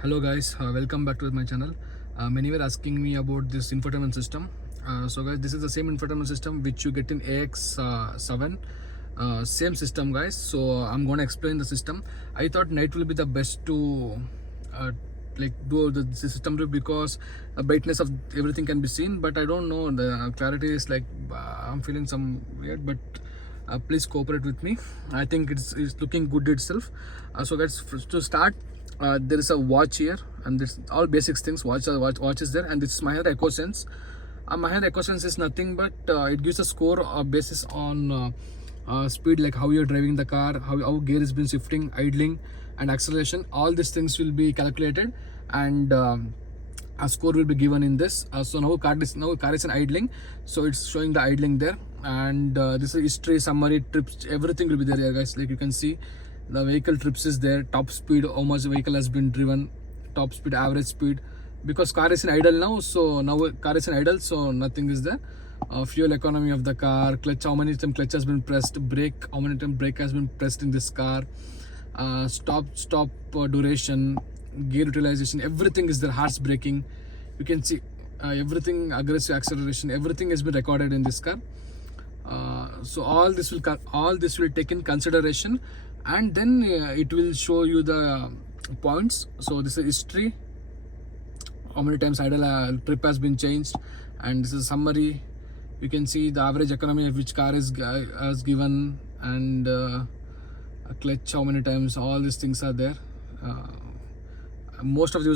Hello guys, welcome back to my channel. Many were asking me about this infotainment system. So guys, this is the same infotainment system which you get in AX7. Same system guys. So I'm going to explain the system. I thought night will be the best to do the system review because the brightness of everything can be seen, but I don't know, the clarity is I'm feeling some weird, but please cooperate with me. I think it's looking good itself. So guys, to start, there is a watch here, and this all basics things. Watch is there, and this is Mahindra EcoSense. Mahindra EcoSense is nothing but it gives a score basis on speed, like how you're driving the car, how gear has been shifting, idling, and acceleration. All these things will be calculated, and a score will be given in this. So now car is in idling, so it's showing the idling there, and this is history, summary, trips, everything will be there here guys. Like you can see, the vehicle trips is there, top speed, how much vehicle has been driven, top speed, average speed, because car is in idle now. So now car is in idle, so nothing is there. Fuel economy of the car, clutch, how many times clutch has been pressed, brake, how many times brake has been pressed in this car, stop duration, gear utilization, everything is there. Harsh braking, you can see everything, aggressive acceleration, everything has been recorded in this car. So all this will take in consideration, and then it will show you the points. So this is history, how many times idle trip has been changed, and this is summary. You can see the average economy of which car is has given, and a clutch, how many times, all these things are there. Most of the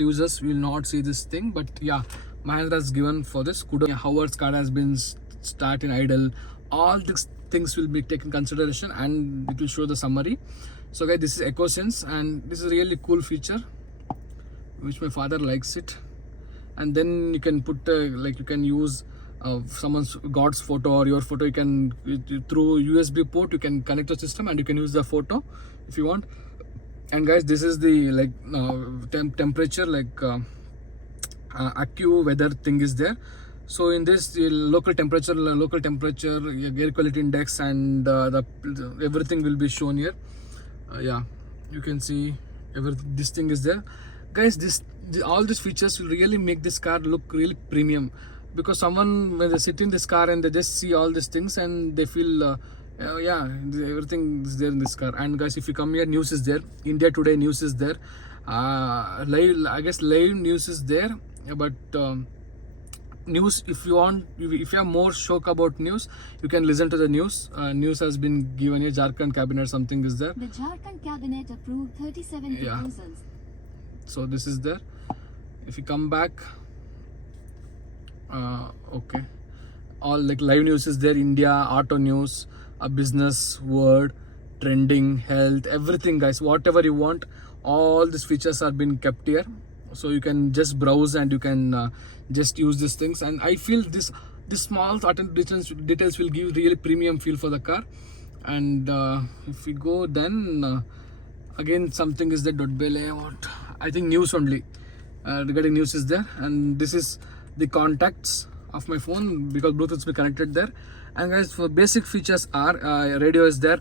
users will not see this thing, but yeah, Mahindra has given for this. Hours car has been start in idle, all these things will be taken consideration, and it will show the summary. So guys, this is EcoSense, and this is a really cool feature which my father likes it. And then you can put like you can use someone's god's photo or your photo. You can, through USB port, you can connect the system and you can use the photo if you want. And guys, this is the temperature, accu weather thing is there. So in this, local temperature, air quality index, and everything will be shown here. Yeah, you can see this thing is there guys. All these features will really make this car look really premium, because someone, when they sit in this car and they just see all these things and they feel yeah, everything is there in this car. And guys, if you come here, news is there, India Today news is there, live, I guess live news is there, but news, if you want, if you have more shock about news, you can listen to the news. News has been given here. Jharkhand cabinet, something is there. The Jharkhand cabinet approved 37 proposals. So this is there. If you come back, okay, all like live news is there, India, auto news, business, word, trending, health, everything guys, whatever you want, all these features are been kept here. So you can just browse and you can just use these things. And I feel this small details will give really premium feel for the car. And if we go, then again, something is there, what I think news only, regarding news is there. And this is the contacts of my phone, because Bluetooth will be connected there. And guys, for basic features are radio is there,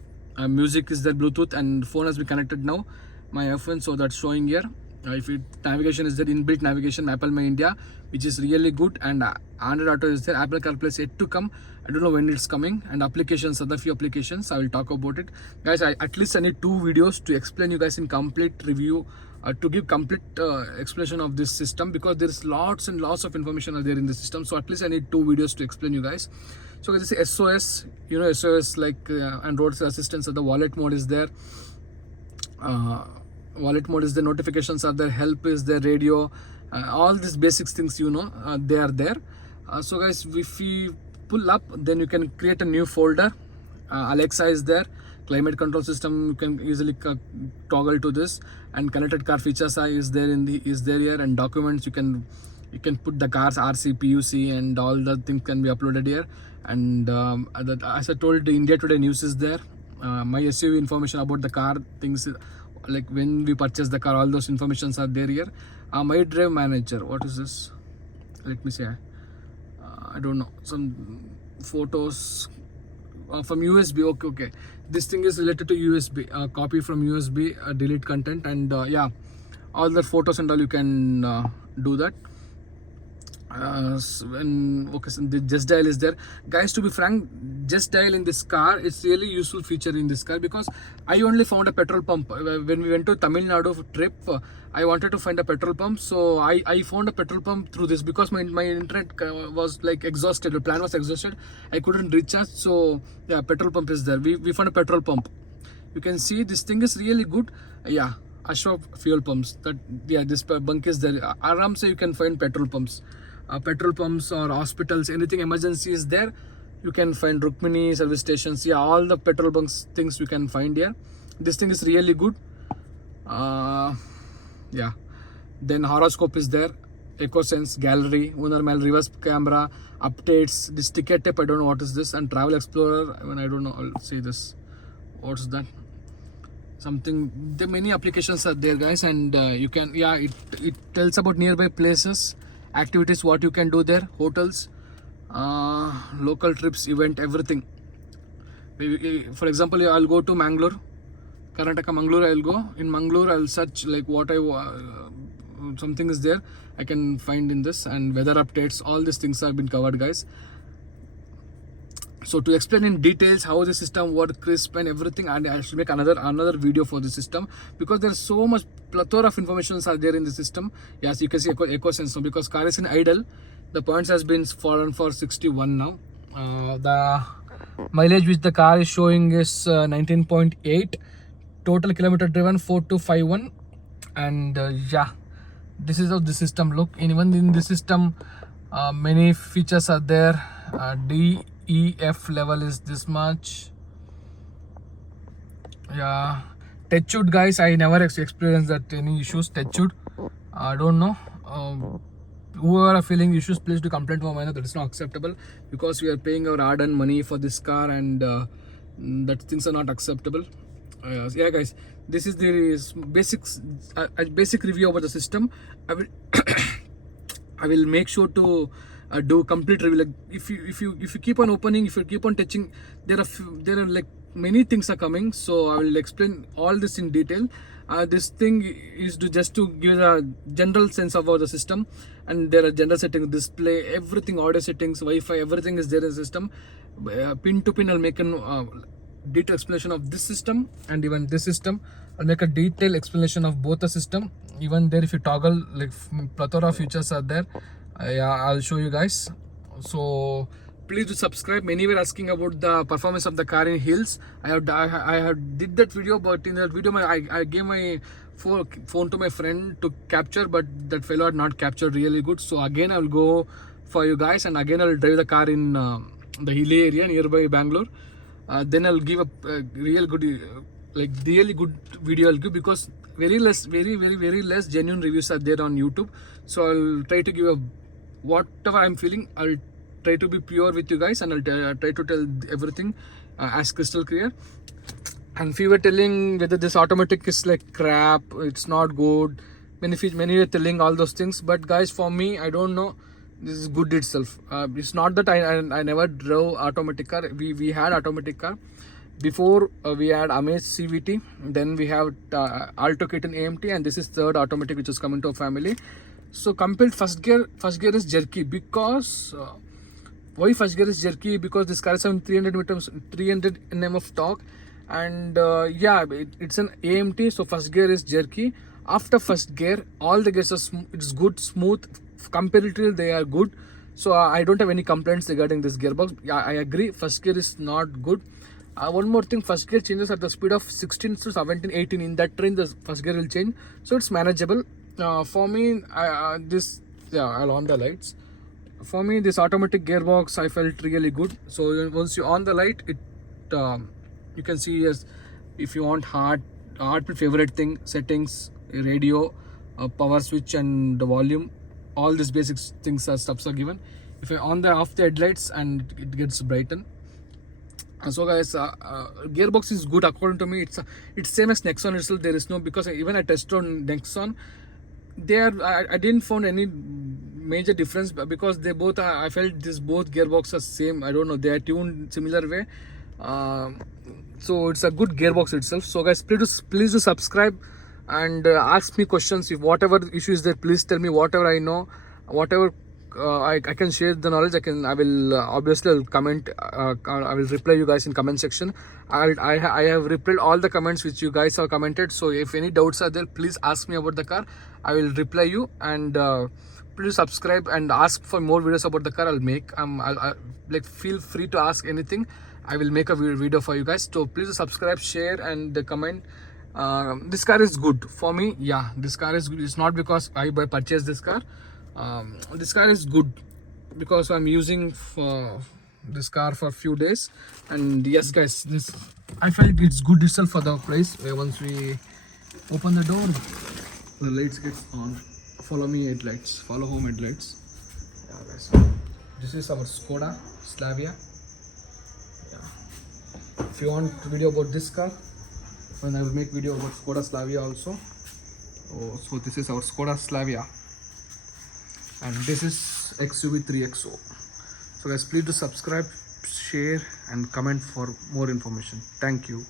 music is there, Bluetooth, and phone has been connected now, my iPhone, so that's showing here. If navigation is there, inbuilt navigation, Apple My India, which is really good, and Android Auto is there. Apple CarPlay is yet to come. I don't know when it's coming. And applications, other few applications, I will talk about it guys. At least I need 2 videos to explain you guys in complete review, to give complete explanation of this system, because there is lots and lots of information are there in the system. So at least I need 2 videos to explain you guys. So this is SOS, you know, SOS, like and road assistance. So the wallet mode is there, the notifications are there, help is there, radio, all these basics things, you know, they are there. So guys, if you pull up, then you can create a new folder. Alexa is there, climate control system, you can easily toggle to this, and connected car features is there here. And documents, you can put the car's RC, PUC, and all the things can be uploaded here. And as I told, the India Today news is there, my SUV information about the car, things like when we purchase the car, all those informations are there here. My drive manager, what is this? Let me see. I don't know, some photos from USB. Okay, this thing is related to USB, copy from USB, delete content, and yeah, all the photos and all you can do that. Okay, so the just dial is there, guys. To be frank, just dial in this car, it's really useful feature in this car, because I only found a petrol pump when we went to Tamil Nadu trip. I wanted to find a petrol pump, so I found a petrol pump through this, because my internet was like exhausted, the plan was exhausted, I couldn't recharge. So yeah, petrol pump is there. We found a petrol pump. You can see this thing is really good. Yeah, Ashok fuel pumps. That, yeah, this bunk is there. Aram se you can find petrol pumps. Petrol pumps or hospitals, anything emergency is there, you can find. Rukmini service stations, yeah, all the petrol bunks things you can find here. This thing is really good. Yeah, then horoscope is there, EcoSense, gallery, owner manual, reverse camera, updates, this ticket tape, I don't know what is this, and travel explorer, I mean, I don't know, I'll say this, what's that, something. The many applications are there, guys, and you can, yeah, it tells about nearby places, activities, what you can do there, hotels, local trips, event, everything. For example, I'll go to Mangalore, Karnataka, Mangalore. I'll go in Mangalore, I'll search like what something is there, I can find in this, and weather updates, all these things have been covered, guys. So to explain in details how the system works, crisp and everything, and I should make another video for the system, because there's so much plethora of informations are there in the system. Yes, you can see EcoSense. So because car is in idle, the points has been fallen for 61 now. The mileage which the car is showing is 19.8. Total kilometer driven 4251. And yeah, this is how the system look. Even in the system, many features are there. DEF level is this much. Yeah, touchwood, guys, I never experienced that any issues. Touchwood, I don't know. Whoever are feeling issues, please do complain to Amina. That is not acceptable, because we are paying our hard-earned money for this car, and that things are not acceptable. Yeah, guys, this is the basics, basic review about the system. I will I will make sure to do complete review. Like if you keep on opening, if you keep on touching, there are like many things are coming. So I will explain all this in detail. This thing is just to give a general sense about the system, and there are general settings, display, everything, audio settings, Wi-Fi, everything is there in the system. Pin to pin, I'll make a detailed explanation of this system and even this system. I'll make a detailed explanation of both the system. Even there, if you toggle, like plethora of features are there. Yeah, I'll show you guys. So please do subscribe. Many were asking about the performance of the car in hills. I have did that video, but in that video I gave my phone to my friend to capture, but that fellow had not captured really good. So again I'll go for you guys, and again I'll drive the car in the hilly area nearby Bangalore. Then I'll give a real good really good video I'll give, because very less genuine reviews are there on YouTube. So I'll try to give whatever I'm feeling, I'll try to be pure with you guys, and I'll try to tell everything as crystal clear. And if you were telling whether this automatic is like crap, it's not good, many were telling all those things, but guys, for me, I don't know, this is good itself. It's not that I never drove automatic car. We had automatic car before. We had Amaze CVT, then we have Alto K10 AMT, and this is third automatic which is coming to a family. So compared first gear is jerky, because why first gear is jerky? Because this car is having 300 Nm of torque, and yeah, it's an AMT, so first gear is jerky. After first gear, all the gears are it's good, smooth. Comparatively, they are good. So I don't have any complaints regarding this gearbox. Yeah, I agree, first gear is not good. One more thing, first gear changes at the speed of 16 to 17, 18. In that range, the first gear will change, so it's manageable. For me, I'll on the lights. For me, this automatic gearbox, I felt really good. So once you on the light, it you can see, yes, if you want hard favorite thing, settings, radio, power switch, and the volume, all these basic things stuffs are given. If I on the off the headlights, and it gets brighten. So guys, gearbox is good according to me. It's same as Nexon itself. There is no, because even I tested on Nexon, I didn't find any major difference, because they both I felt this both gearboxes are same. I don't know, they are tuned similar way. So it's a good gearbox itself. So guys, please do subscribe. and ask me questions. If whatever issue is there, please tell me whatever I know, whatever I can share the knowledge. I will obviously I'll comment. I will reply you guys in comment section. I have replied all the comments which you guys have commented. So if any doubts are there, please ask me about the car. I will reply you, and please subscribe and ask for more videos about the car. I'll make I'll like feel free to ask anything. I will make a video for you guys. So please subscribe, share, and comment. This car is good for me. Yeah, this car is good. It's not because I purchased this car. This car is good because I'm using this car for a few days, and yes guys, this I felt it's good itself for the price. Once we open the door, the lights get on. Follow me headlights, follow home headlights. Yeah guys, this is our Skoda Slavia. Yeah. If you want video about this car, then I will make video about Skoda Slavia also. Oh, so this is our Skoda Slavia, and this is XUV 3XO. So guys, please do subscribe, share, and comment for more information. Thank you.